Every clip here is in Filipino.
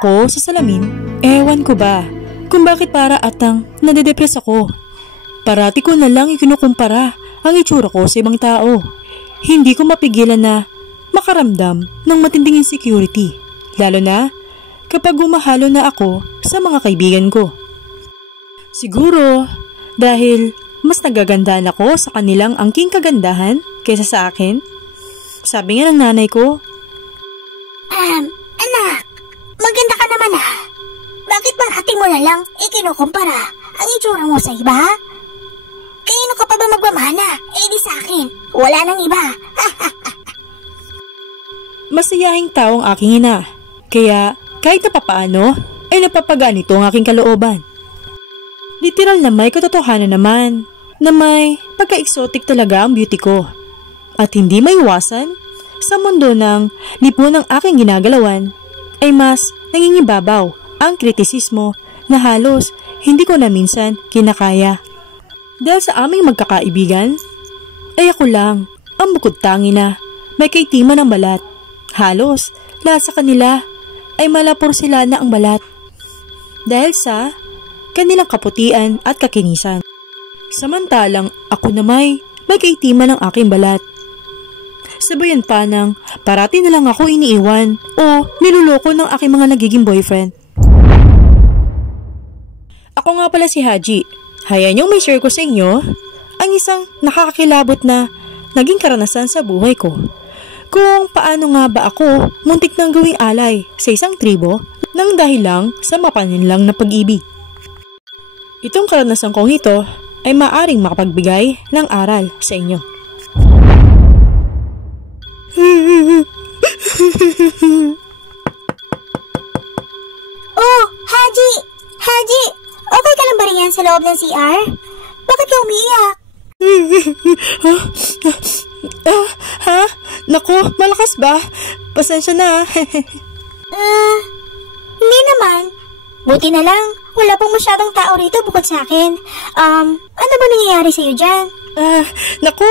ako sa salamin, ewan ko ba kung bakit para atang nade-depress ako. Parati ko na lang ikinukumpara ang itsura ko sa ibang tao. Hindi ko mapigilan na makaramdam ng matinding insecurity, lalo na kapag humahalo na ako sa mga kaibigan ko. Siguro dahil mas nagagandaan ako sa kanilang angking kagandahan kaysa sa akin. Sabi nga ng nanay ko, Anak, maganda ka naman ha. Bakit parati mo na lang ikinukumpara ang itsura mo sa iba? Kanino ka pa ba magmamana? Di sa akin, wala nang iba. Masayahing tao ang aking ina, kaya kahit na papaano ay napapagaan ito ang aking kalooban. Literal na may katotohanan naman na may pagka-exotic talaga ang beauty ko. At hindi maiwasan, sa mundo ng lipo ng aking ginagalawan, ay mas nangingibabaw ang kritisismo na halos hindi ko na minsan kinakaya. Dahil sa aming magkakaibigan, ay ako lang ang bukod tangi na may kaitiman ng balat. Halos lahat sa kanila ay malapor sila na ang balat. Dahil sa kanilang kaputian at kakinisan. Samantalang ako na may kaitiman ng aking balat. Sabayan pa ng parati na lang ako iniiwan o niluloko ng aking mga nagiging boyfriend. Ako nga pala si Haji. Hayaan niyong may share ko sa inyo ang isang nakakakilabot na naging karanasan sa buhay ko. Kung paano nga ba ako muntik nang gawing alay sa isang tribo nang dahil lang sa mapaninlang na pag-ibig. Itong karanasan kong ito ay maaring makapagbigay ng aral sa inyo. Oh, Haji! Haji! Okay ka lang ba riyan sa loob ng CR? Bakit ka umiiyak? Ha? Naku, malakas ba? Pasensya na. Hindi naman. Buti na lang, wala pong masyadong tao rito bukod sa akin. Ano ba nangyayari sa'yo dyan? Naku,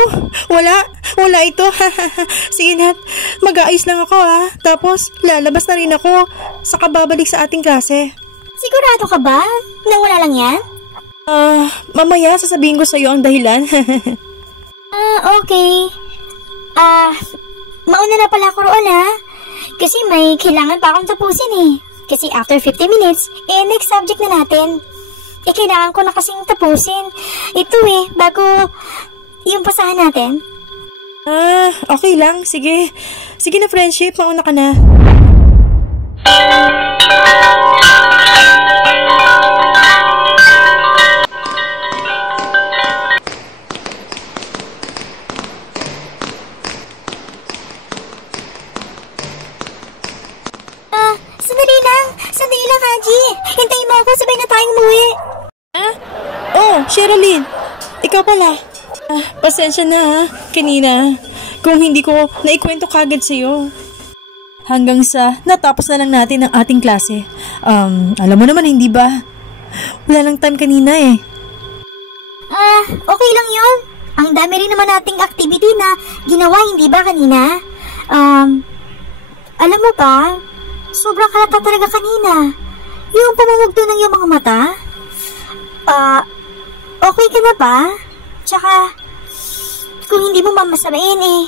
wala ito. Sige na, mag-aayos lang ako ha. Tapos, lalabas na rin ako, saka babalik sa ating klase. Sigurado ka ba na wala lang yan? Mamaya sasabihin ko sa'yo ang dahilan. Okay. Mauna na pala ako roon ha. Kasi may kailangan pa akong tapusin eh. Kasi after 50 minutes, next subject na natin. Kailangan ko na kasing tapusin. Ito bago yung pasahan natin. Okay lang. Sige. Sige na friendship, mauna ka na. Sandali lang, Haji. Hintayin mo ako, sabay na tayong umuwi. Oh, Sherilyn. Ikaw pala. Pasensya na ha, kanina. Kung hindi ko naikwento kagad sa'yo. Hanggang sa natapos na lang natin ang ating klase. Alam mo naman, hindi ba? Wala lang time kanina eh. Okay lang yun. Ang dami rin naman nating activity na ginawa, hindi ba kanina? Alam mo ba, sobrang halata talaga kanina. Yung pamumugto ng iyong mga mata. Okay ka na ba? Tsaka, kung hindi mo mamasabayin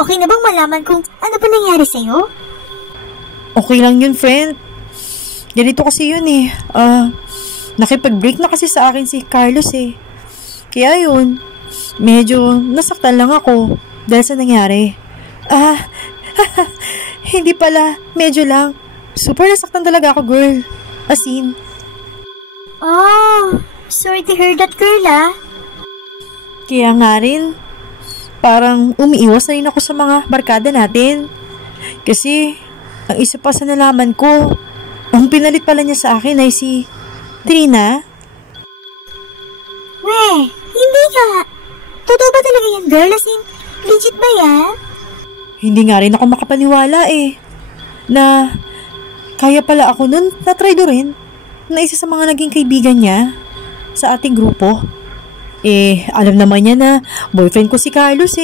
okay na bang malaman kung ano ba nangyari sa'yo? Okay lang yun, friend. Ganito kasi yun nakipag-break na kasi sa akin si Carlos Kaya yun, medyo nasaktan lang ako dahil sa nangyari. Hindi pala, medyo lang. Super nasaktan talaga ako, girl. As in. Sorry to hear that, girl, Kaya nga rin, parang umiiwas na rin ako sa mga barkada natin. Kasi, ang isa pa sa nalaman ko, ang pinalit pala niya sa akin ay si Trina. Hindi ka. Totoo ba talaga yan, girl? As in, legit ba yan? Hindi nga rin ako makapaniwala na kaya pala ako nun na-try rin na isa sa mga naging kaibigan niya sa ating grupo. Alam naman niya na boyfriend ko si Carlos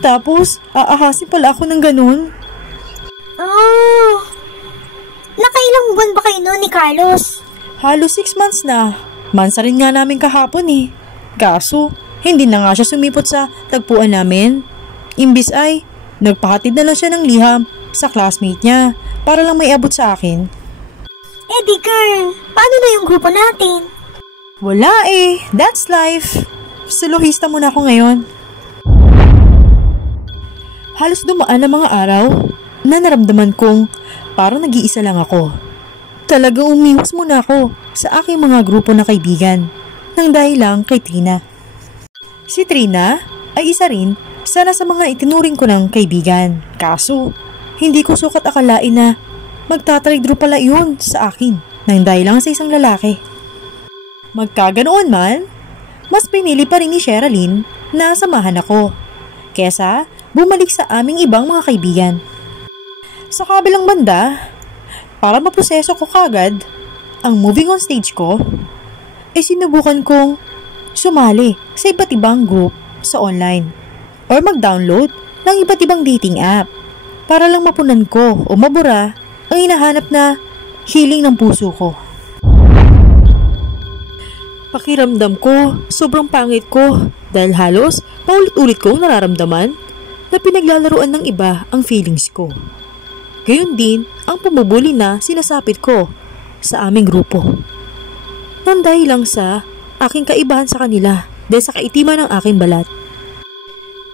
Tapos, aahasin pala ako ng ganun. Nakailang buwan ba kayo noon ni Carlos? Halos 6 months na. Mansa rin nga namin kahapon eh. Kaso, hindi na nga siya sumipot sa tagpuan namin. Imbis ay, nagpahatid na lang siya ng liham sa classmate niya para lang may abot sa akin. Eh di girl, paano na yung grupo natin? Wala eh, that's life. Soloista muna ako ngayon. Halos dumaan ang mga araw na naramdaman kong parang nag-iisa lang ako. Talagang umiwas muna ako sa aking mga grupo na kaibigan nang dahil lang kay Trina. Si Trina ay isa rin sana sa mga itinuring ko ng kaibigan. Kaso, hindi ko sukat akalain na magtatrigdro pala yun sa akin nang dahil lang sa isang lalaki. Magkaganoon man, mas pinili pa rin ni Sherilyn na samahan ako kesa bumalik sa aming ibang mga kaibigan. Sa kabilang banda, para maproseso ko kagad ang moving on stage ko, ay sinubukan kong sumali sa iba't ibang group sa online or mag-download ng iba't ibang dating app para lang mapunan ko o mabura ang hinahanap na healing ng puso ko. Pakiramdam ko, sobrang pangit ko dahil halos paulit-ulit kong nararamdaman na pinaglalaruan ng iba ang feelings ko. Gayon din ang pumubuli na sinasapit ko sa aming grupo. Nang dahil lang sa aking kaibahan sa kanila dahil sa kaitiman ng aking balat.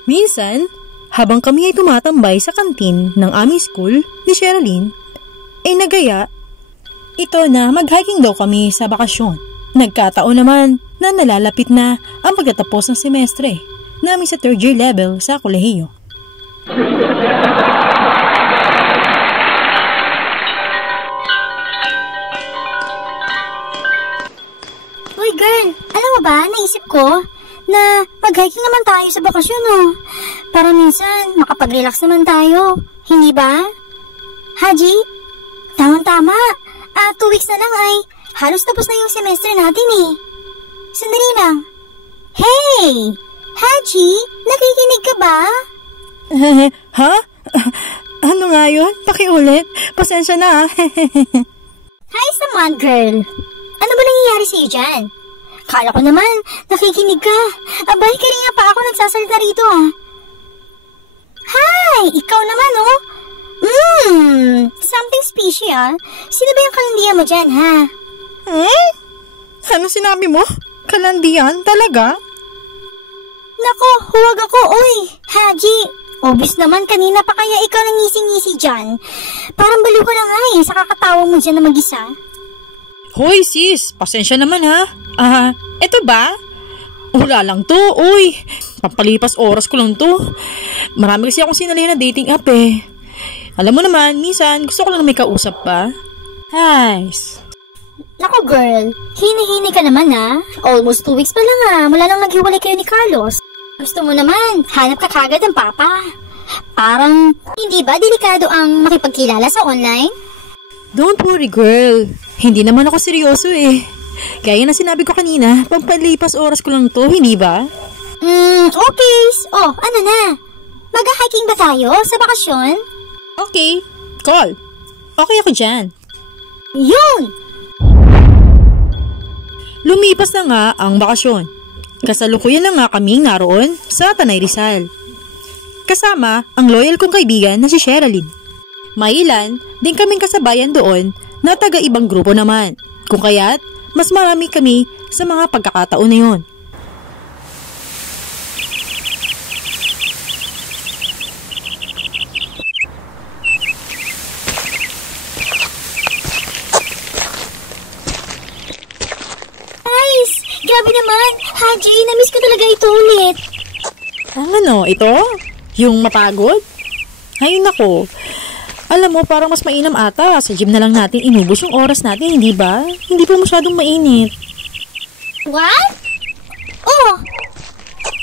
Minsan, habang kami ay tumatambay sa kantin ng aming school ni Sherilyn, ay nagaya ito na mag-hiking daw kami sa bakasyon. Nagkataon naman na nalalapit na ang pagtatapos ng semestre namin sa 3rd year level sa kolehiyo. Uy girl, alam mo ba, naisip ko na mag-hiking naman tayo sa bakasyon oh. Para minsan makapag-relax naman tayo, hindi ba? Haji, tamang-tama. 2 weeks na lang ay halos tapos na yung semestre natin eh. Sandali lang. Hey! Haji, nakikinig ka ba? Ha? Ano nga yun? Pakiulit. Pasensya na. Ayos naman, girl. Ano ba nangyayari sa'yo dyan? Kala ko naman, nakikinig ka. Abay, kanina pa ako nagsasalita rito ah. Hi! Ikaw naman oh. Something special. Sino ba yung kalandian mo dyan, ha? Ano sinabi mo? Kalandian? Talaga? Nako, huwag ako, oy. Haji, obvious naman kanina pa kaya ikaw nang ngisi-ngisi dyan. Parang baliw ko na nga eh, sa kakatawa mo dyan na mag-isa. Hoy sis, pasensya naman ha. Eto ba? Wala lang to, uy. Pampalipas oras ko lang to. Marami kasi akong sinalihan na dating app eh. Alam mo naman, minsan gusto ko lang may kausap pa. Nice. Nako girl, hini-hini ka naman ha. Almost 2 weeks pa lang ha, mula nang naghiwalay kayo ni Carlos. Gusto mo naman, hanap ka kagad ng papa. Parang, hindi ba delikado ang makipagkilala sa online? Don't worry girl, hindi naman ako seryoso eh. Gaya na sinabi ko kanina, pampalipas oras ko lang to, hindi ba? Okay. Oh, ano na? Mag-hiking ba tayo sa bakasyon? Okay, call. Okay ako dyan. Yun! Lumipas na nga ang bakasyon. Kasalukuyan na nga kaming naroon sa Tanay Rizal. Kasama ang loyal kong kaibigan na si Sherilyn. May ilan din kaming kasabayan doon na taga-ibang grupo naman. Kung kaya't mas marami kami sa mga pagkakataon na yun. Grabe naman, Haji, na-miss ko talaga ito ulit. Ano, ito? Yung mapagod? Ay nako, alam mo parang mas mainam ata sa gym na lang natin inubos yung oras natin, hindi ba? Hindi pa masyadong mainit. What? Oh,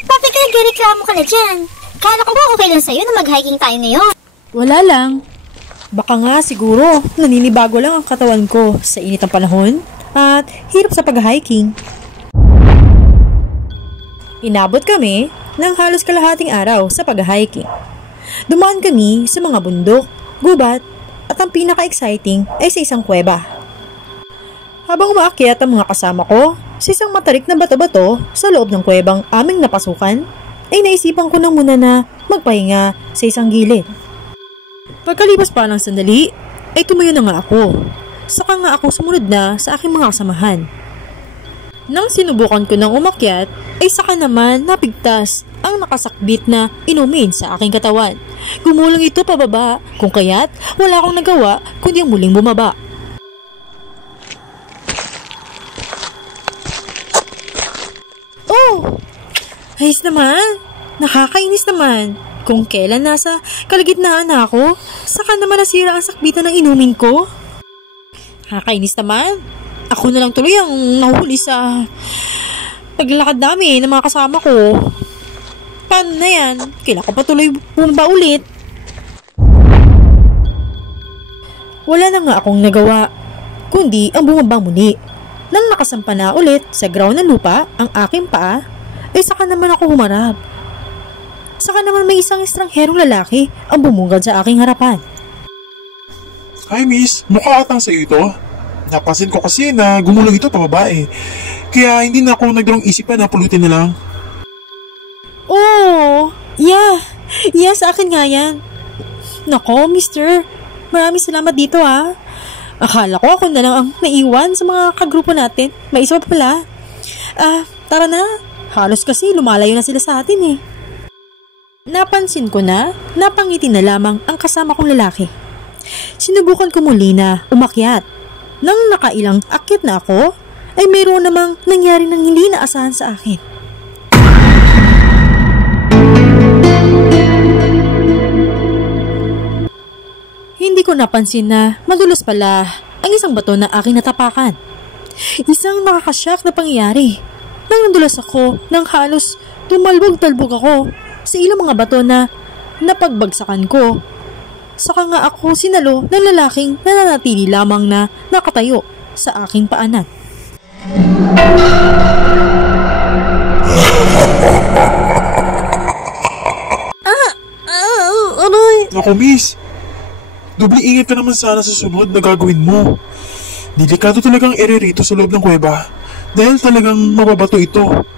bakit ka nagreklamo ka na dyan? Kala ko ba okay lang sa'yo na mag-hiking tayo ngayon? Wala lang. Baka nga siguro naninibago lang ang katawan ko sa init ng panahon at hirap sa pag-hiking. Inabot kami ng halos kalahating araw sa pag-hiking. Dumaan kami sa mga bundok, gubat, at ang pinaka-exciting ay sa isang kuweba. Habang umaakyat ang mga kasama ko sa isang matarik na bato-bato sa loob ng kuwebang aming napasukan, ay naisipan ko na muna na magpahinga sa isang gilid. Pagkalipas pa ng sandali, ay tumayo na nga ako. Saka nga ako sumunod na sa aking mga kasamahan. Nang sinubukan ko ng umakyat, ay saka naman napigtas ang nakasakbit na inumin sa aking katawan. Gumulong ito pababa, kung kaya't wala akong nagawa kundi ang muling bumaba. Oh! Ayos naman! Nakakainis naman! Kung kailan nasa kalagitnaan na ako, saka naman nasira ang sakbitan ng inumin ko. Nakakainis naman! Ako na lang tuloy ang nahuli sa paglalakad namin ng mga kasama ko. Paano na yan? Kailangan ko pa tuloy bumaba ulit. Wala na nga akong nagawa, kundi ang bumaba muli. Nang nakasampa na ulit sa ground ng lupa ang aking paa, ay saka naman ako humarap. Saka naman may isang estrangherong lalaki ang bumungad sa aking harapan. Hi miss, mukha atang sa'yo ito. Napansin ko kasi na gumulong ito pababa eh. Kaya hindi na ako nagdarong isipan na pulutin na lang. Oh, yeah, sa akin nga yan. Nako, mister, maraming salamat dito ah. Akala ko ako na lang ang naiwan sa mga kagrupo natin. May isa pa pala. Tara na. Halos kasi lumalayo na sila sa atin eh. Napansin ko na napangiti na lamang ang kasama kong lalaki. Sinubukan ko muli na umakyat. Nang nakailang akyat na ako, ay mayroon namang nangyari ng hindi naasahan sa akin. Hindi ko napansin na madulas pala ang isang bato na aking natapakan. Isang nakakasyak na pangyayari. Nang nadulas ako, nang halos tumalbog-talbog ako sa ilang mga bato na napagbagsakan ko. Saka nga ako sinalo ng lalaking nananatili lamang na nakatayo sa aking paanan. Aray! Naku miss, doble ingat ka naman sana sa sunod na gagawin mo. Delikado talagang ere rito sa loob ng kuweba dahil talagang mababato ito.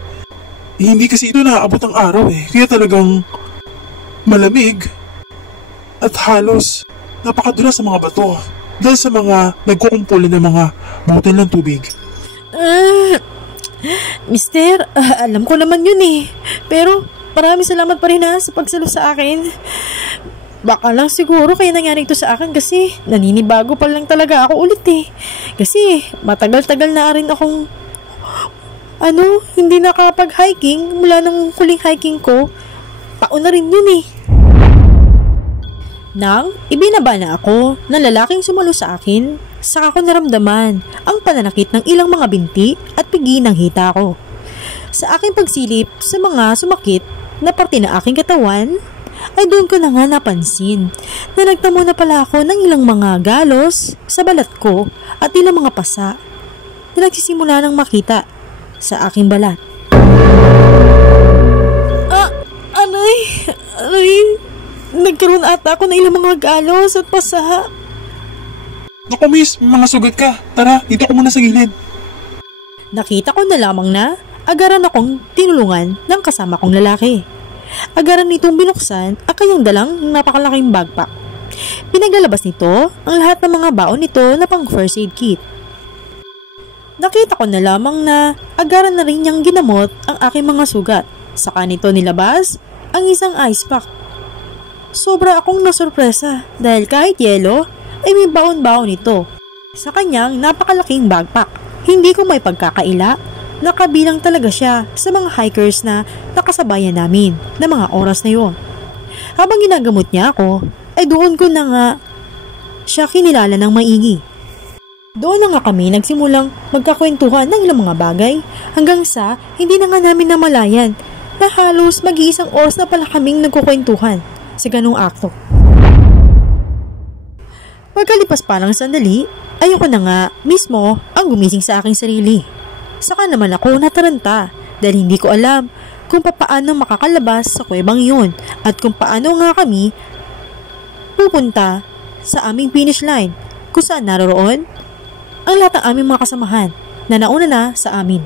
Hindi kasi ito naaabot ang araw eh, kaya talagang malamig at halos napakadulas sa mga bato dahil sa mga nagkukumpulan ng mga butil ng tubig. Mister, alam ko naman yun eh. Pero maraming salamat pa rin sa pagsalo sa akin. Baka lang siguro kaya nangyari ito sa akin kasi naninibago pa lang talaga ako ulit eh. Kasi matagal-tagal na rin akong hindi nakapag-hiking mula nung huling hiking ko. Taon na rin yun eh. Nang ibinaba na ako ng lalaking sumalo sa akin, saka ko naramdaman ang pananakit ng ilang mga binti at pigi ng hita ko. Sa aking pagsilip sa mga sumakit na parte ng aking katawan, ay doon ko na nga napansin na nagtamo na pala ako ng ilang mga galos sa balat ko at ilang mga pasa na nagsisimula ng makita sa aking balat. Nagkaroon ata ako ng ilang mga galos at pasa. Naku miss, may mga sugat ka. Tara, dito ko muna sa gilid. Nakita ko na lamang na agaran akong tinulungan ng kasama kong lalaki. Agaran nitong binuksan ang kanyang dalang napakalaking backpack. Pinaglalabas nito ang lahat ng mga baon nito na pang first aid kit. Nakita ko na lamang na agaran na rin niyang ginamot ang aking mga sugat. Saka nito nilabas ang isang ice pack. Sobra akong nasurpresa dahil kahit yelo ay may baon-baon ito sa kanyang napakalaking backpack. Hindi ko may pagkakaila na kabilang talaga siya sa mga hikers na nakasabayan namin na mga oras na yun. Habang ginagamot niya ako, ay doon ko na nga siya kinilala ng maigi. Doon na nga kami nagsimulang magkakwentuhan ng ilang mga bagay hanggang sa hindi na nga namin namalayan na halos mag-iisang oras na pala kaming nagkukwentuhan sa ganung akto. Pagkalipas pa ng sandali, ayoko na nga mismo ang gumising sa aking sarili. Saka naman ako nataranta dahil hindi ko alam kung paano makakalabas sa kuwebang yun at kung paano nga kami pupunta sa aming finish line kung saan naroroon ang lahat ng aming mga kasamahan na nauna na sa amin.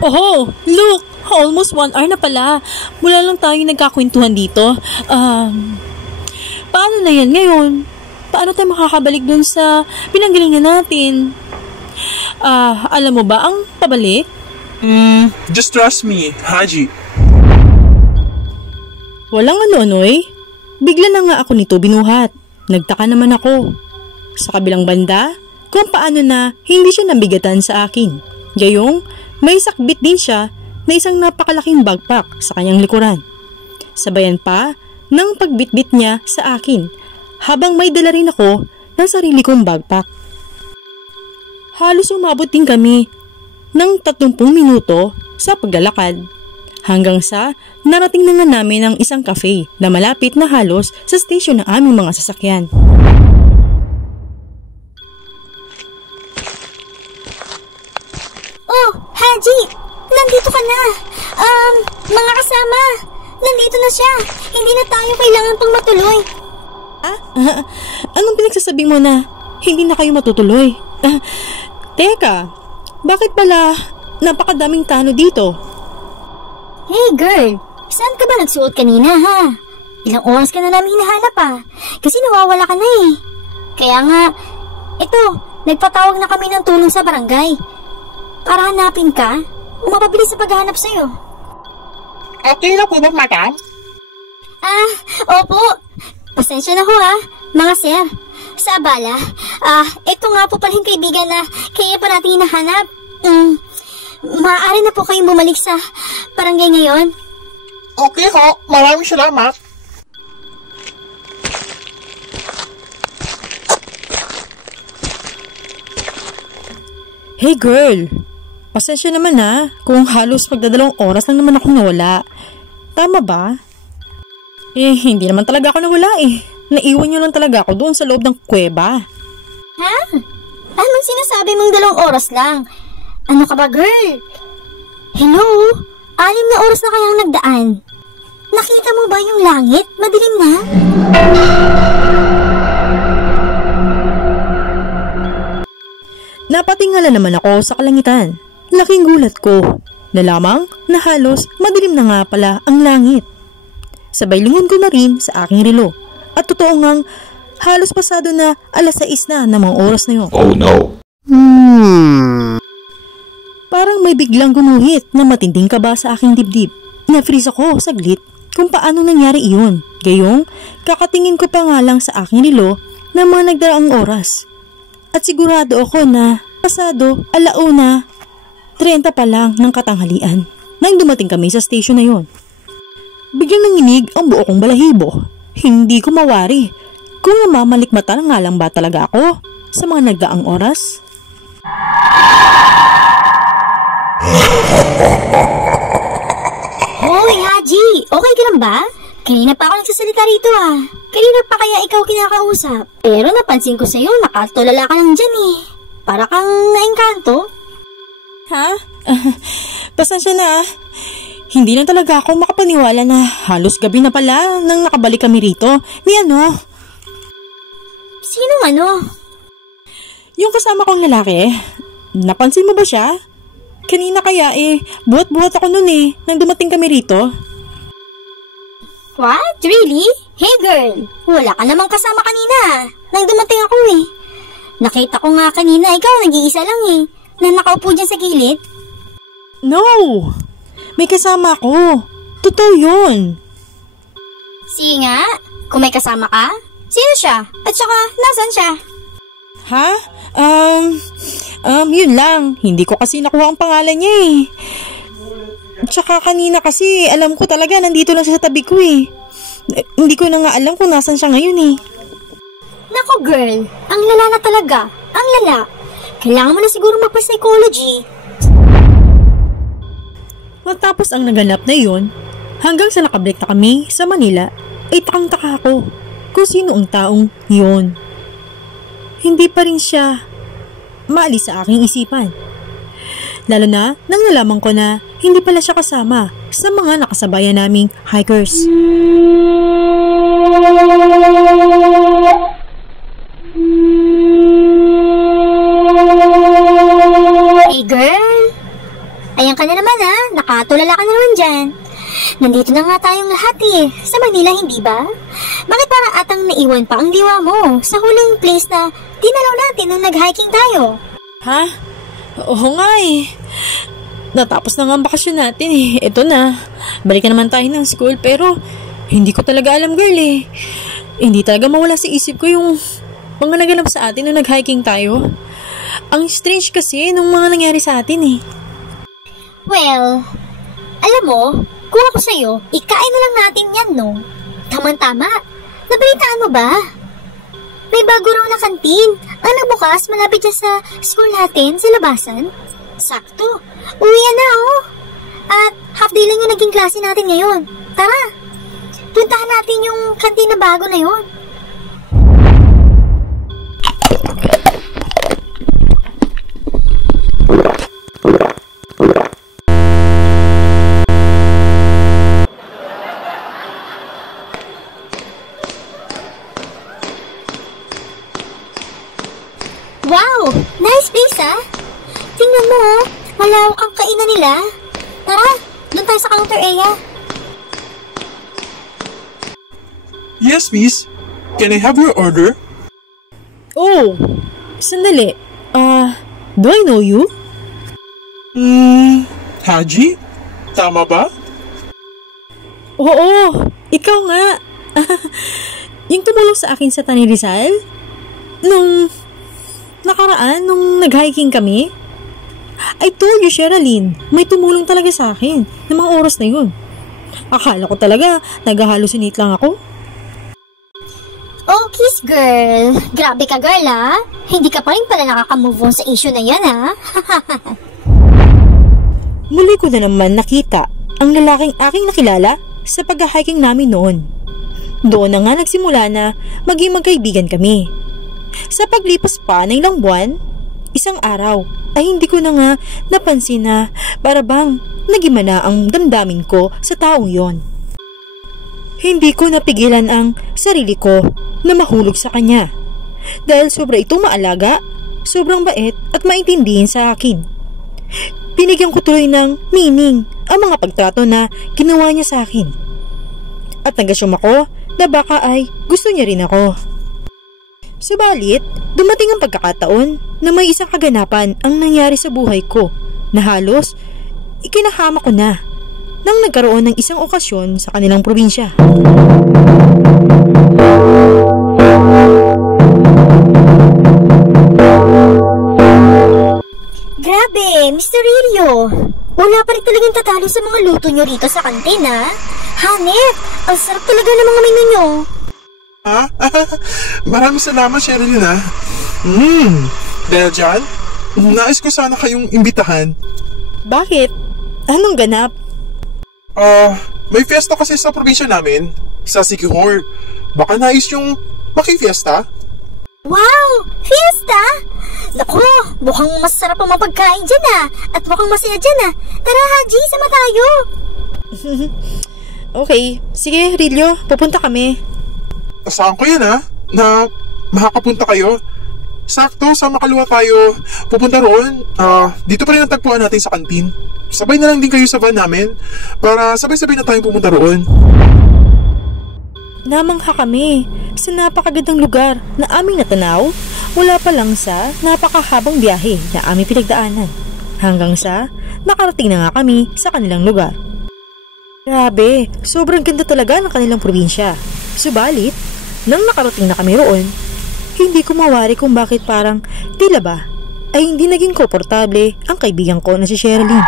Oh, look! Almost 1 hour na pala. Mula lang tayo nagkakwentuhan dito. Paano na yan ngayon? Paano tayo makakabalik dun sa pinanggalingan natin? Alam mo ba ang pabalik? Just trust me, Haji. Walang ano-ano eh. Bigla na nga ako nito binuhat. Nagtaka naman ako. Sa kabilang banda, kung paano na hindi siya nabigatan sa akin. Gayong, may sakbit din siya na isang napakalaking backpack sa kanyang likuran. Sabayan pa ng pagbitbit niya sa akin habang may dala rin ako ng sarili kong backpack. Halos umabot din kami ng 30 minuto sa paglalakad hanggang sa narating na nga namin ang isang cafe na malapit na halos sa station ng aming mga sasakyan. Oh, Haji! Nandito ka na! Mga kasama! Nandito na siya! Hindi na tayo kailangan pang matuloy! Anong pinagsasabi mo na hindi na kayo matutuloy? Teka, bakit pala napakadaming tano dito? Hey girl! Saan ka ba nagsuot kanina ha? Ilang oras ka na namin hinahanap kasi nawawala ka na eh. Kaya nga, ito, nagpatawag na kami ng tulong sa barangay. Para hanapin ka, mapabilis sa paghahanap sa'yo. Okay na po ba, madam? Opo. Pasensya na ho mga sir. Sa abala, ito nga po pala yung kaibigan na kaya pa natin hinahanap. Maaari na po kayong bumalik sa barangay ngayon. Okay ho, maraming salamat. Hey girl, pasensya naman kung halos magdadalawang oras lang naman ako nawala. Tama ba? Hindi naman talaga ako nawala Naiwan niyo lang talaga ako doon sa loob ng kuweba. Ha? Anong sinasabi mong 2 oras lang? Ano ka ba, girl? Hello? 6 na oras na kayang nagdaan. Nakita mo ba yung langit? Madilim na? Napatingala naman ako sa kalangitan. Laking gulat ko. Nalamang na halos madilim na nga pala ang langit. Sabay lingon ko na rin sa aking relo. At totoo ngang halos pasado na 6:00 na ng mga oras na yun. Oh no. Parang may biglang gumuhit na matinding kaba sa aking dibdib. Na-freeze ako saglit kung paano nangyari iyon. Gayong, kakatingin ko pa nga lang sa aking relo na mga nagdaraang oras. At sigurado ako na pasado 1:30 pa lang ng katanghalian nang dumating kami sa station na yon. Biglang nanginig ang buo kong balahibo. Hindi ko mawari kung namamalikmata na nga lang ba talaga ako sa mga nagdaang oras. Hoy, Haji! Okay ka lang ba? Kanina pa ako nagsasalita rito Kanina pa kaya ikaw kinakausap. Pero napansin ko sa'yo, nakatulala ka lang dyan Para kang naengkanto. Ha? Pasensya na Hindi lang talaga ako makapaniwala na halos gabi na pala nang nakabalik kami rito. Ni ano? Sinong ano? Yung kasama kong lalaki. Napansin mo ba siya? Kanina kaya buhat-buhat ako nun nang dumating kami rito. What? Really? Hey girl, wala ka namang kasama kanina nang dumating ako Nakita ko nga kanina ikaw nag-iisa lang na nakaupo dyan sa gilid. No! May kasama ako. Totoo yun. Sige nga, kung may kasama ka, sino siya? At saka, nasan siya? Ha? Yun lang. Hindi ko kasi nakuha ang pangalan niya Tsaka kanina kasi, alam ko talaga, nandito lang siya sa tabi ko Hindi ko na nga alam kung nasan siya ngayon Nako girl, ang lala na talaga. Ang lala. Kailangan mo na siguro magpa-psychology. Matapos ang naganap na yun, hanggang sa nakabalik na kami sa Manila, ay takang-taka ako kung sino ang taong yun. Hindi pa rin siya maalis sa aking isipan. Lalo na nang nalaman ko na hindi pala siya kasama sa mga nakasabayan naming hikers. ka na naman ha, nakatulala ka na naman dyan. Nandito na nga tayong lahat sa Manila, hindi ba? Bakit parang atang naiwan pa ang diwa mo sa huling place na dinalaw natin nung nag-hiking tayo? Ha? Oo nga Natapos na nga ang bakasyon natin Ito na, balik na naman tayo ng school pero hindi ko talaga alam girl Hindi talaga mawala sa isip ko yung mga naganap sa atin nung nag-hiking tayo. Ang strange kasi nung mga nangyari sa atin Well, alam mo, kung ako sa'yo, ikain na lang natin yan, no? Tama-tama. Nabalitaan mo ba? May bago raw na kantin. Ang nagbukas malapit dyan sa school natin, sa labasan. Sakto. Uwian na, At half day lang yung naging klase natin ngayon. Tara, puntahan natin yung kantin na bago na yun. Wow! Nice place, Tingnan mo, malawak ang kainan nila. Tara, doon tayo sa counter area. Yes, miss. Can I have your order? Oh, sandali. Do I know you? Haji? Tama ba? Oo, ikaw nga. Yung tumulong sa akin sa Tani Rizal? Nung nakaraan, nung nag-hiking kami? I told you, Sherilyn, may tumulong talaga sa akin ng mga oras na yun. Akala ko talaga, nag-halusinate lang ako. Oh, kiss girl. Grabe ka girl, Hindi ka pa rin pala nakaka-move on sa issue na yan, Muli ko na naman nakita ang lalaking aking nakilala sa pag-hiking namin noon. Doon na nga nagsimula na maging magkaibigan kami. Sa paglipas pa ng ilang buwan, isang araw ay hindi ko na nga napansin na para bang nagimana ang damdamin ko sa taong yon. Hindi ko napigilan ang sarili ko na mahulog sa kanya dahil sobra itong maalaga, sobrang bait at maintindihin sa akin. Binigyan ko tuloy ng meaning ang mga pagtrato na ginawa niya sa akin. At nag-assume ako na baka ay gusto niya rin ako. Subalit, dumating ang pagkakataon na may isang kaganapan ang nangyari sa buhay ko na halos ikinahama ko na nang nagkaroon ng isang okasyon sa kanilang probinsya. Grabe, Mr. Rillo. Wala pa rin talagang tatalo sa mga luto nyo rito sa kantin, Hanep, ang sarap talaga ng mga menu nyo. Maraming salamat, Sherilyn, Dahil dyan, nais ko sana kayong imbitahan. Bakit? Anong ganap? May fiesta kasi sa probinsya namin, sa Siquijor. Baka nais yung makifiesta? Wow! Fiesta? Naku, mukhang masarap ang mapagkain dyan at mukhang masaya dyan Tara Haji, sama tayo. Okay, sige Rillo, pupunta kami. Saan ko yan na makakapunta kayo? Sakto, sa makalawa tayo pupunta roon. Dito pa rin ang tagpuan natin sa kantin. Sabay na lang din kayo sa van namin para sabay-sabay na tayong pumunta roon. Namangha kami sa napakagandang lugar na aming natanaw mula pa lang sa napakahabang biyahe na aming pinagdaanan hanggang sa nakarating na nga kami sa kanilang lugar. Grabe, sobrang ganda talaga ng kanilang probinsya. Subalit, nang nakarating na kami roon, hindi ko mawari kung bakit parang tila ba ay hindi naging komportable ang kaibigan ko na si Sherilyn.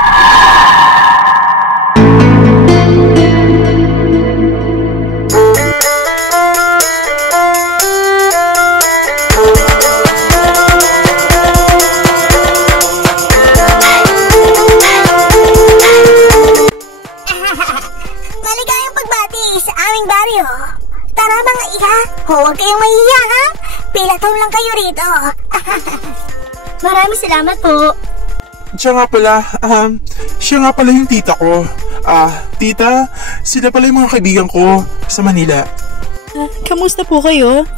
Maligayang pagbati sa aming baryo. Tara mga iha, huwag kayong mahihiya Pila taon lang kayo rito. Maraming salamat po. Siya nga pala yung tita ko. Tita, sila pala yung mga kaibigan ko sa Manila. Kamusta po kayo?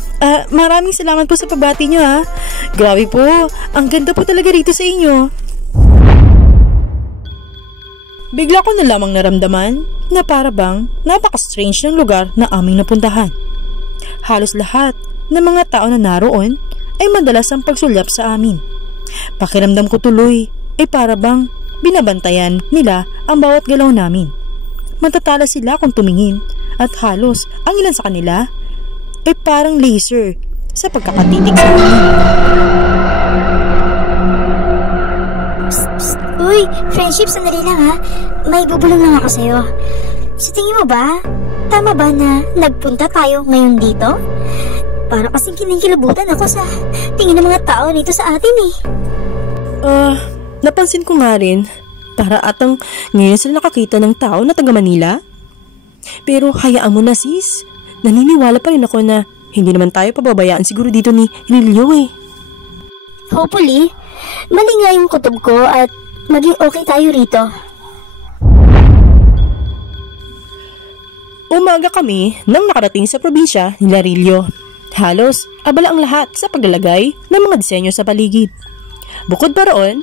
Maraming salamat po sa pagbati nyo Grabe po, ang ganda po talaga rito sa inyo. Bigla ko na lamang naramdaman na para bang napaka-strange ng lugar na aming napuntahan. Halos lahat ng mga tao na naroon ay madalas ang pagsulyap sa amin. Pakiramdam ko tuloy ay para bang binabantayan nila ang bawat galaw namin. Matatala sila kung tumingin at halos ang ilan sa kanila ay parang laser sa pagkakatitig sa amin. Psst. Uy, friendship, sandali lang ha. May bubulong lang ako sa'yo. Sa tingin mo ba, tama ba na nagpunta tayo ngayon dito? Para kasing kinikilabutan ako sa tingin ng mga tao dito sa atin eh. Napansin ko nga rin, para atang ngayon sila nakakita ng tao na taga Manila. Pero hayaan mo na sis, naniniwala pa rin ako na hindi naman tayo pababayaan siguro dito ni Rilio eh. Hopefully, mali nga yung kutob ko at maging okay tayo rito. Umaga kami nang nakarating sa probinsya ni Rilio. Halos abala ang lahat sa paglalagay ng mga disenyo sa paligid. Bukod pa roon,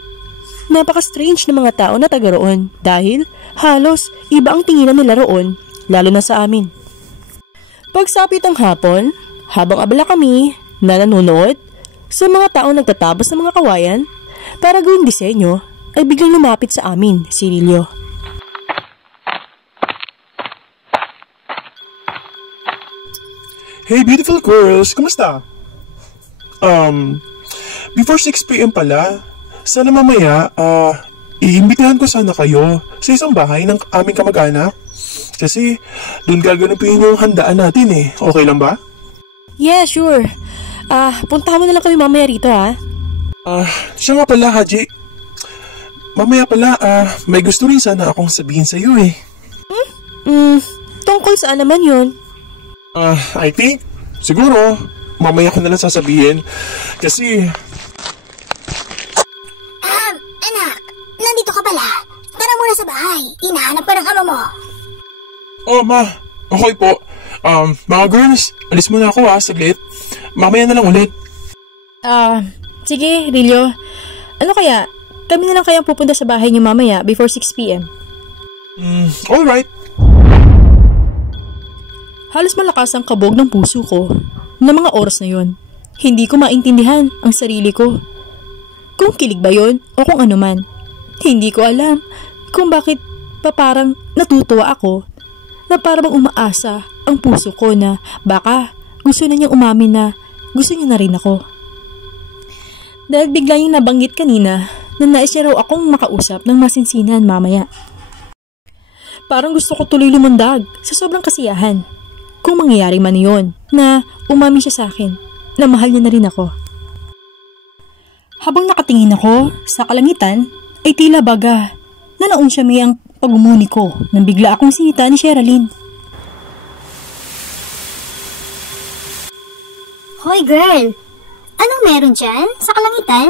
napaka-strange ng mga tao na taga roon dahil halos iba ang tinginan nila roon, lalo na sa amin. Pagsapit ng hapon, habang abala kami na nanonood sa mga taong nagtatapos ng mga kawayan para gawing disenyo, ay biglang lumapit sa amin si Rilio. Hey beautiful girls, kumusta? Before 6 PM pala, sana mamaya, iimbitahan ko sana kayo sa isang bahay ng aming kamag-anak. Kasi, doon gaganapin yung handaan natin eh. Okay lang ba? Yeah, sure. Puntahan mo na lang kami mamaya rito ha. Siya nga pala, Haji. Mamaya pala, may gusto rin sana akong sabihin sa'yo eh. Tungkol saan naman yun? I think, siguro, mamaya ko na lang sasabihin. Kasi... Anak, nandito ka pala. Tara muna sa bahay. Hinahanap ka ng ama mo. Oh, ma. Okay po. Mga girls, alis muna ako saglit. Mamaya na lang ulit. Sige, Rilio. Ano kaya? Kami na lang kayang pupunta sa bahay niyo mamaya before 6 PM. Alright. Halos malakas ang kabog ng puso ko na mga oras na yon. Hindi ko maintindihan ang sarili ko. Kung kilig ba yon o kung ano man. Hindi ko alam kung bakit pa parang natutuwa ako na parang umaasa ang puso ko na baka gusto na niyang umamin na gusto niya na rin ako. Dahil bigla yung nabanggit kanina na nais niya raw akong makausap ng masinsinan mamaya. Parang gusto ko tuloy lumundag sa sobrang kasiyahan. Kung mangyayari man yun na umamin siya sa akin na mahal niya na rin ako. Habang nakatingin ako sa kalangitan ay tila baga na naun siya may ang pagmumuni ko nang bigla akong sinita ni Sherilyn. Hoy girl, anong meron dyan sa kalangitan?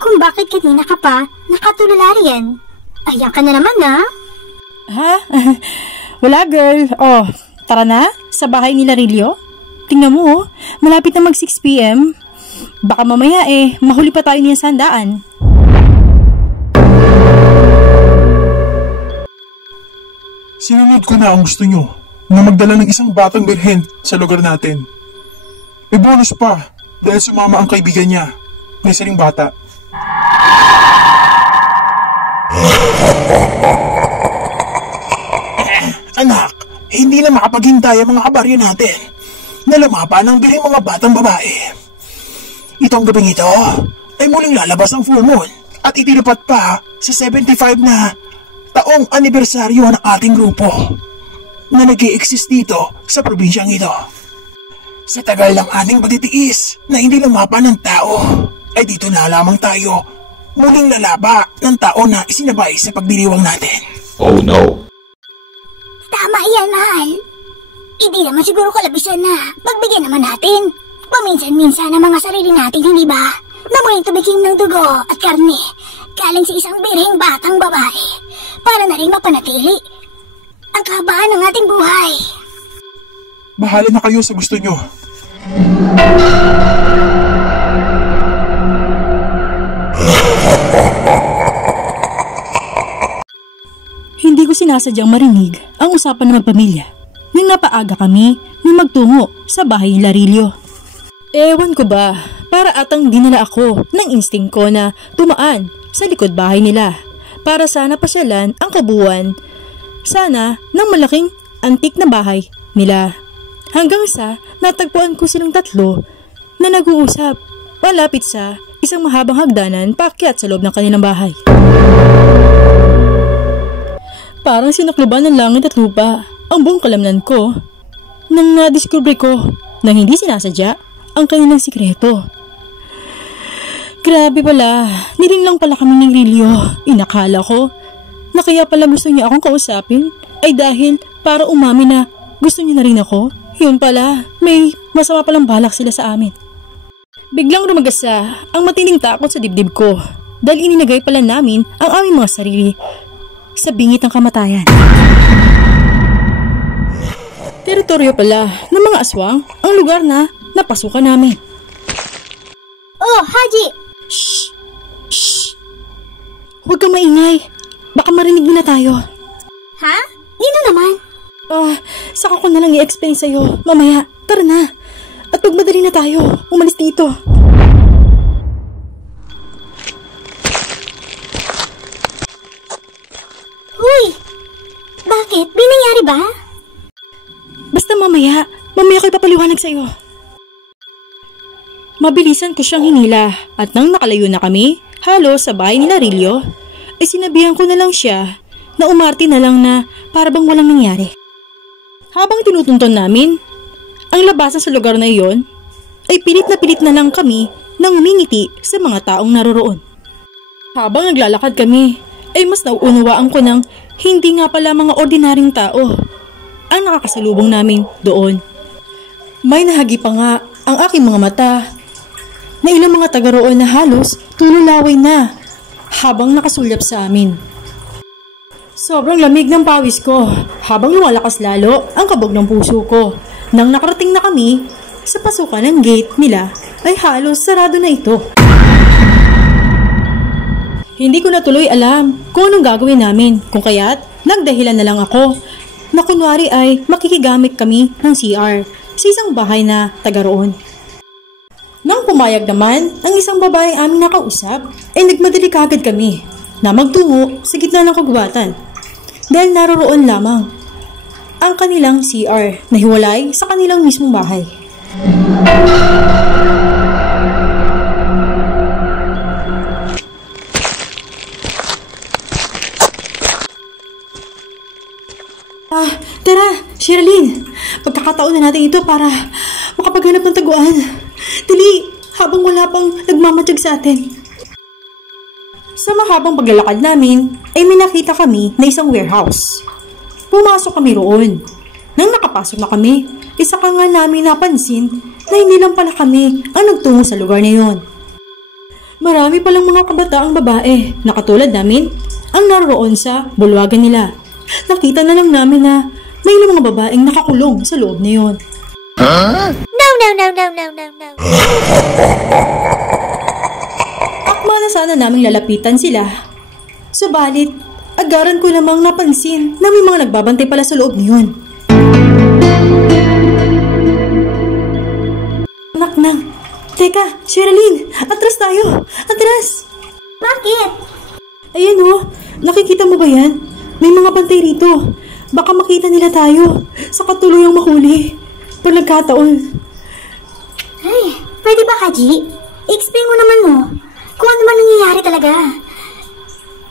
Kung bakit kanina ka pa nakatulala riyan? Ayan ka na naman ha? Ha? Wala girl. Oh, tara na sa bahay nila Rilio. Tingnan mo malapit na mag 6 PM. Baka mamaya mahuli pa tayo niyan sa handaan. Sinunod ko na ang gusto nyo na magdala ng isang batang birhen sa lugar natin. May bonus pa dahil sumama ang kaibigan niya na isa ring bata. Anak, hindi na makapaghintay ang mga kabaryo natin na lumapa ng birheng mga batang babae. Itong gabing ito ay muling lalabas ang full moon at itinapat pa sa 75 na taong anibersaryo ng ating grupo na nag-i-exist dito sa probinsyang ito. Sa tagal ng ating pagtitiis na hindi lumapa ng tao, ay dito na lamang tayo muling lalaba ng tao na isinabay sa pagdiriwang natin. Oh no. Tama yan, mahal. Hindi naman siguro kalabisan na pagbigyan naman natin. Paminsan-minsan ang mga sarili natin, hindi ba? Na muling tumikim ng dugo at karne galing sa isang birheng batang babae para na rin mapanatili ang kahabaan ng ating buhay. Bahala na kayo sa gusto nyo. Hindi sinasadyang marinig ang usapan ng magpamilya nang napaaga kami nang magtungo sa bahay ni Larilio. Ewan ko ba, para atang dinala ako ng instinct ko na tumaan sa likod bahay nila para sana pasyalan ang kabuuan sana ng malaking antik na bahay nila. Hanggang sa natagpuan ko silang tatlo na nag-uusap malapit sa isang mahabang hagdanan paakyat sa loob ng kanilang bahay. Parang sinakluban ng langit at lupa ang buong kalamnan ko nang nadiskubre ko na hindi sinasadya ang kanilang sikreto. Grabe pala, nilinlang pala kami ni Rilio. Inakala ko na kaya pala gusto niya akong kausapin ay dahil para umamin na gusto niya na rin ako. Yun pala, may masama palang balak sila sa amin. Biglang rumagasa ang matinding takot sa dibdib ko dahil ininagay pala namin ang aming mga sarili sa bingit ng kamatayan. Teritoryo pala ng mga aswang ang lugar na napasukan namin. Oh, Haji! Shh! Shh! Huwag kang maingay. Baka marinig nila tayo. Ha? Nino naman? Saka ko na lang i-explain sa'yo. Mamaya, tara na. At magmadali na tayo. Umalis dito. Huy! Bakit? May nangyari ba? Basta mamaya. Mamaya ko ipapaliwanag sa'yo. Mabilisan ko siyang hinila at nang nakalayo na kami, halos sa bahay ni Larilio, ay sinabihan ko na lang siya na umarte na lang na para bang walang nangyari. Habang tinutunton namin ang labasan sa lugar na iyon, ay pilit na lang kami nang umingiti sa mga taong naroroon. Habang naglalakad kami, ay mas nauunawaan ko ng hindi nga pala mga ordinaryong tao ang nakakasalubong namin doon. May nahagi pa nga ang aking mga mata na ilang mga taga roon na halos tululaway na habang nakasulyap sa amin. Sobrang lamig ng pawis ko habang lumalakas lalo ang kabog ng puso ko. Nang nakarating na kami sa pasukan ng gate nila ay halos sarado na ito. Hindi ko na tuloy alam kung anong gagawin namin kung kaya't nagdahilan na lang ako na kunwari ay makikigamit kami ng CR sa isang bahay na taga roon. Nang pumayag naman ang isang babaeng aming nakausap, ay nagmadali kagad kami na magtungo sa gitna ng kagubatan dahil naroroon lamang ang kanilang CR na hiwalay sa kanilang mismong bahay. Tara, Sherilyn, pagkakataon na natin ito para makapaghanap ng taguan. Dali, habang wala pang nagmamatyag sa atin. Sa mahabang paglalakad namin, ay may nakita kami na isang warehouse. Pumasok kami roon. Nang nakapasok na kami, isa ka nga namin napansin na hindi lang pala kami ang nagtungo sa lugar na yon. Marami palang mga kabataang babae na katulad namin ang naroon sa bulwagan nila. Nakita na lang namin na may ilang mga babaeng nakakulong sa loob na yon. No. Akma na sana naming lalapitan sila. Subalit, agaran ko namang napansin na may mga nagbabantay pala sa loob niyon. Naknang. Teka, Sherilyn, atras tayo. Atras. Bakit? Ayan oh, nakikita mo ba yan? May mga bantay rito. Baka makita nila tayo sa katuluyang mahuli. Pag nagkataon. Ay, pwede ba, Haji? I-explain mo naman mo kung ano man nangyayari talaga.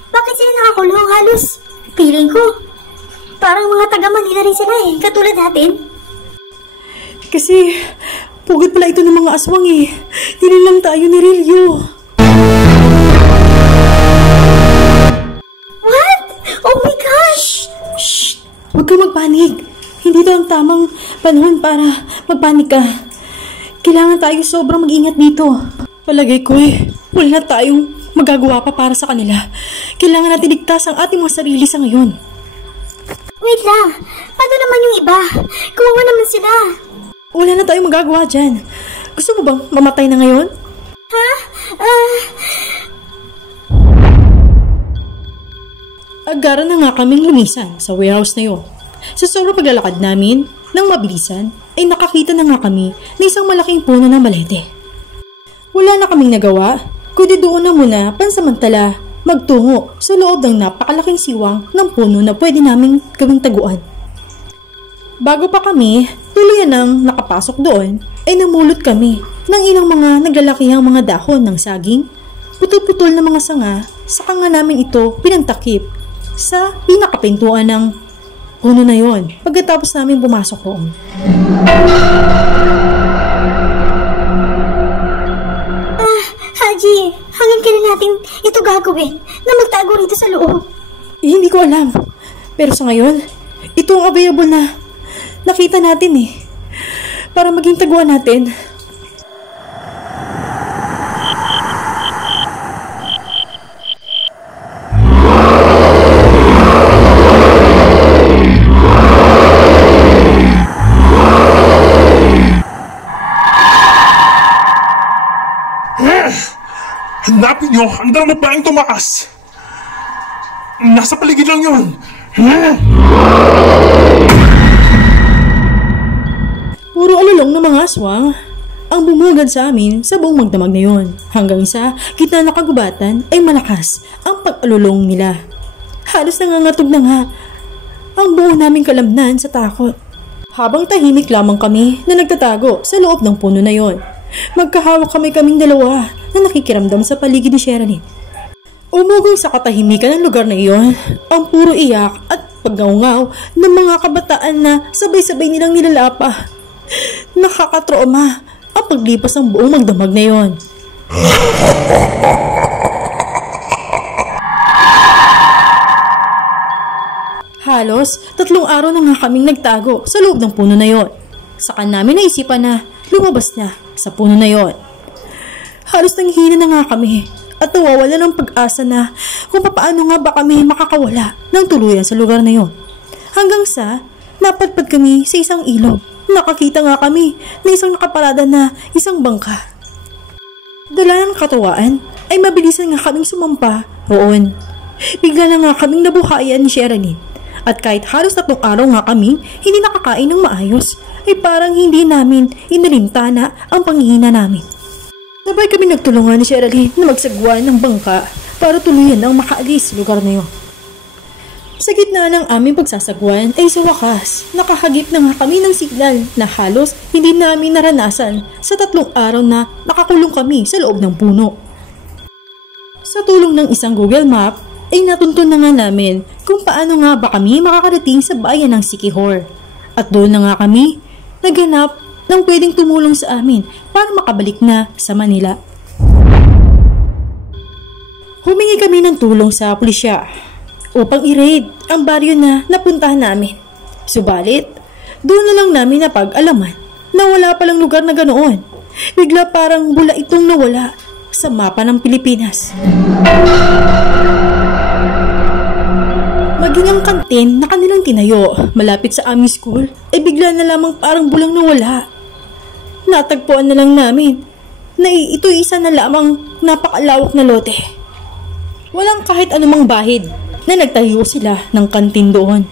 Bakit sila nakakulong? Halos, feeling ko, parang mga taga-Manila rin sila katulad natin. Kasi, pugad pala ito ng mga aswang Nilalang tayo ni Rilio. What? Oh my gosh! Shh! Huwag kang magpanik. Hindi ito ang tamang panahon para magpanik ka. Kailangan tayo sobrang mag-ingat dito. Palagay ko wala na tayong magagawa pa para sa kanila. Kailangan natin ligtas ang ating mga sarili sa ngayon. Wait lang. Paano naman yung iba? Kawawa naman sila. Wala na tayong magagawa dyan. Gusto mo bang mamatay na ngayon? Ha? Agaran na nga kaming lumisan sa warehouse na yun. Sa sobrang paglalakad namin, nang mabilisan, ay nakakita na nga kami na isang malaking puno ng balete. Wala na kaming nagawa, kundi doon na muna pansamantala magtungo sa loob ng napakalaking siwang ng puno na pwede naming gawing taguan. Bago pa kami tuluyan nang nakapasok doon, ay namulot kami ng ilang mga naglalakihang mga dahon ng saging, putol-putol na mga sanga, saka nga namin ito pinantakip sa pinakapintuan ng puno na yon pagkatapos namin pumasok roon. Haji, hanggang kailan natin ito gagawin na magtago rito sa loob? Hindi ko alam. Pero sa ngayon, ito ang available na nakita natin para maging taguan natin. Hanapin niyo ang dalawang babaeng tumakas. Nasa paligid lang yun. Puro alulong ng mga aswang ang bumugad sa amin sa buong magdamag na yun. Hanggang sa gitna ng kagubatan ay malakas ang pag-alulong nila. Halos nangangatog na nga ang buo naming kalamnan sa takot. Habang tahimik lamang kami na nagtatago sa loob ng puno na yon, magkahawak kaming dalawa na nakikiramdam sa paligid ni Sherilyn. Umugong sa katahimikan ng lugar na iyon ang puro iyak at paggaungaw ng mga kabataan na sabay-sabay nilang nilalapa. Nakakatrauma ang paglipas ng buong magdamag na iyon. Halos 3 araw na nga kaming nagtago sa loob ng puno na iyon. Saka namin naisipan na lumabas na sa puno na iyon. Halos nanghihina na nga kami at nawawala ng pag-asa na kung paano nga ba kami makakawala ng tuluyan sa lugar na yon. Hanggang sa napadpad kami sa isang ilog. Nakakita nga kami na isang nakaparada na isang bangka. Dala ng katawaan ay mabilisan nga kaming sumampa roon. Bigla na nga kaming nabuhayan ni Sherilyn. At kahit halos 3 araw nga kaming hindi nakakain ng maayos, ay parang hindi namin inalintana ang panghihina namin. Sabay kami nagtulungan ni Sherilyn na magsagwa ng bangka para tuluyan ang makaalis sa lugar na yun. Sa gitna ng aming pagsasagwan ay sa wakas, nakahagip na nga kami ng signal na halos hindi namin naranasan sa 3 araw na nakakulong kami sa loob ng puno. Sa tulong ng isang Google Map ay natuntun na nga namin kung paano nga ba kami makakarating sa bayan ng Siquijor. At doon na nga kami naghanap ng pwedeng tumulong sa amin para makabalik na sa Manila. Humingi kami ng tulong sa pulisya upang i-raid ang baryo na napuntahan namin. Subalit, doon na lang namin napag-alaman na wala palang lugar na ganoon. Bigla parang bula itong nawala sa mapa ng Pilipinas. Maging ang kantin na kanilang tinayo malapit sa aming school ay bigla na lamang parang bulang nawala. Natagpuan na lang namin na ito'y isa na lamang napakalawak na lote. Walang kahit anumang bahid na nagtayo sila ng kantin doon.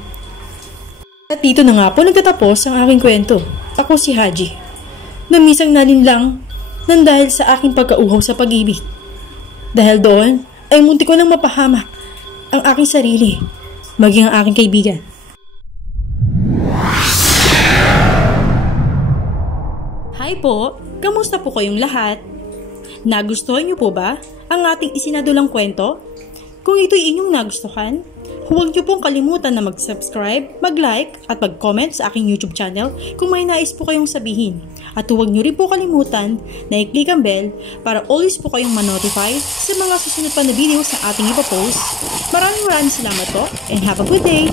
At dito na nga po nagtatapos ang aking kwento. Ako si Haji. Namisang nalinlang nang dahil sa aking pagkauhaw sa pag-ibig. Dahil doon ay munti ko nang mapahamak ang aking sarili, maging ang aking kaibigan. Hi po! Kamusta po kayong lahat? Nagustuhan niyo po ba ang ating isinadulang kwento? Kung ito'y inyong nagustuhan, huwag niyo pong kalimutan na mag-subscribe, mag-like at mag-comment sa aking YouTube channel kung may nais po kayong sabihin. At huwag niyo rin po kalimutan na i-click ang bell para always po kayong ma-notify sa mga susunod pa na videos na ating ipapost. Maraming salamat po and have a good day!